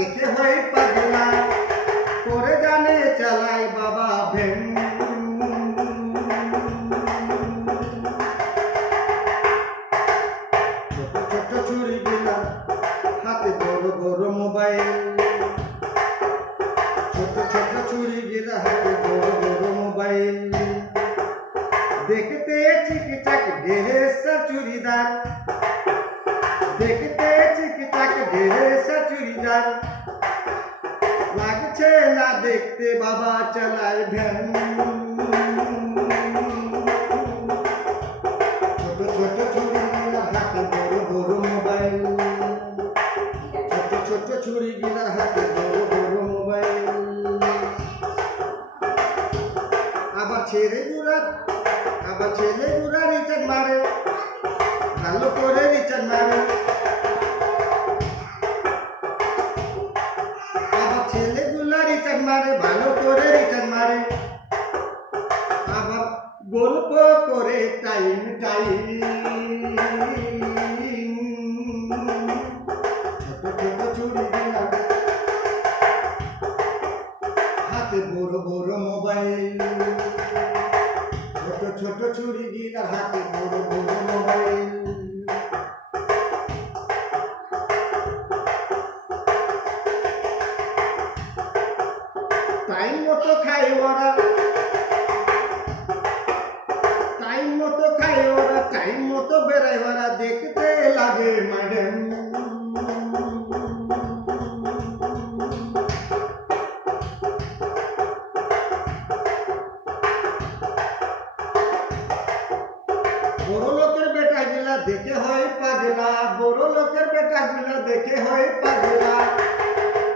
দেখে হয় পাগলা, করে জানে চালাই বাবা ভেন। ছোট ছোট ছুরি গিলা হাতে বড় বড় মোবাইল, ছোট ছোট ছুরি গিলা হাতে বড় বড় মোবাইল। দেখতে চিকচাক ঢেরেসা চুড়িদার, দেখতে চিকচাক ঢেরেসা চুড়িদার, লাগছে না দেখতে বাবা চালায় ভ্যান। ছোট ছোট ছুরি গিলা হাতে বড় বড় মোবাইল, ছোট ছোট ছুরি গিলা হাতে বড় বড় মোবাইল। আবার ছেলেগুলা রিচার্জ মারে, ভালো করে রিচার্জ মারে। আবার ছেলেগুলা রিচার্জ মারে, ভালো করে রিচার্জ মারে। আবার গল্প করে টাইম টাইম। ছোট ছোট ছুরি গিলা হাতে বড় বড় মোবাইল, ছোট ছোট ছুরি গিলা হাতে বড় বড় মোবাইল। টাইম মতো খাই ওরা, টাইম মতো খাই ওরা, টাইম মতো বেড়াই ওরা, দেখতে লাগে ম্যাডাম। বড় লোকের বেটা গিলা দেখে হয় পাগলা, বড় লোকের বেটা গিলা দেখে হয় পাগলা,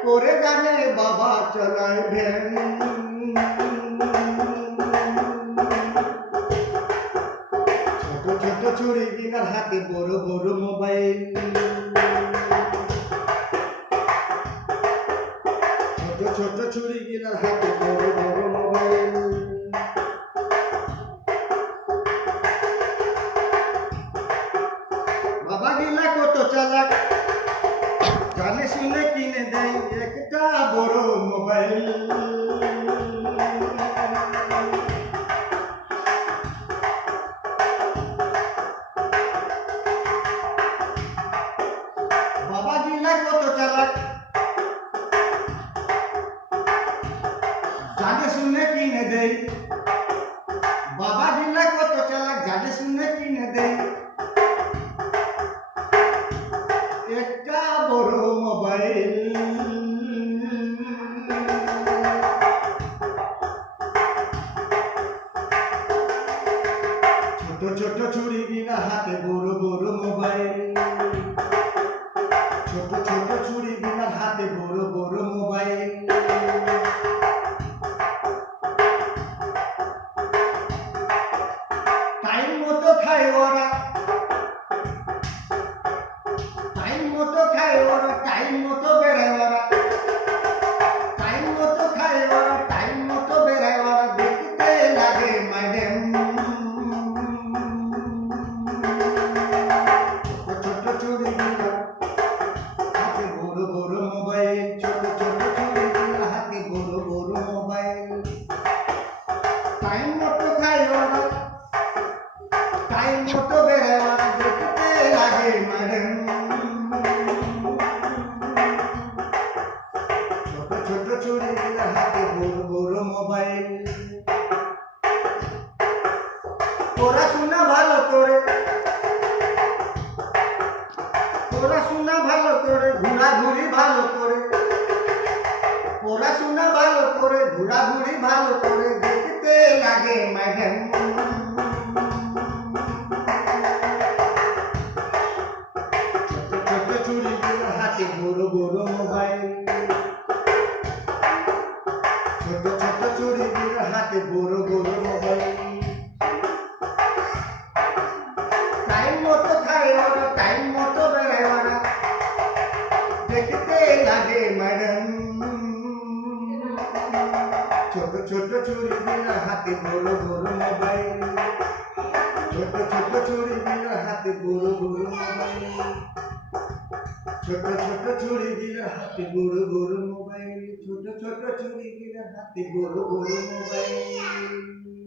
করে জানে বাবা চালায় ভ্যান। ছোট ছোট ছুরি গিলার হাতে বড় বড় মোবাইল, ছোট ছোট ছুরি গিলার হাতে বড় বড় মোবাইল। বাবা গিলা কত চালাক, জানে শুনে কিনে দেয় একটা বড় মোবাইল। বাবা গিলা কত চালাক, জানে শুনে কিনে দেয়। বাবা গিলা কত চালাক, জানে শুনে কিনে দেয় একটা বড় মোবাইল। ছোট ছোট ছুরি গিলা হাতে বড় বড় মোবাইল, ছোট ছোট ছুরি গিলা হাতে বড় বড় মোবাইল। টাইম মতো খায় ওরা, টাইম মতো খায় ওরা, টাইম মতো বেড়ায় ওরা, টাইম মতো খায় ওরা, টাইম মতো বেড়ায় ওরা, দেখতে লাগে ম্যাডাম। ছোট ছোট ছুরি গিলা হাতে বড় বড় মোবাইল, ছোট ছোট ছুরি গিলা হাতে বড় বড় মোবাইল। টাইম মতো খায় ওরা, টাইম মতো বেড়ায় ওরা, দেখতে লাগে ম্যাডাম। ছোট ছোট ছুরি গিলা হাতে বড় বড় মোবাইল। পড়াশোনা ভালো করে, পড়াশোনা ভালো করে, ঘোরাঘুরি ভালো করে, পড়াশোনা ভালো করে, ঘোরাঘুরি ভালো করে, দেখতে লাগে ম্যাডাম। ছোট ছোট ছুরি গিলা হাতে বড় বড় মোবাইল, ছোট ছোট ছুরি গিলা হাতে বড় বড় মোবাইল। টাইম মতো খায় ওরা, টাইম মতো বেড়ায় ওরা, দেখতে লাগে ম্যাডাম। ছোট ছোট ছুরি গিলা হাতে বড় বড় মোবাইল, ছোট ছোট ছুরি গিলা হাতে বড় বড় মোবাইল। ছোট ছোট ছুরি দিলে হাতে বড় বড় মোবাইল, ছোট ছোট ছুরি দিলে হাতে বড় বড় মোবাইল।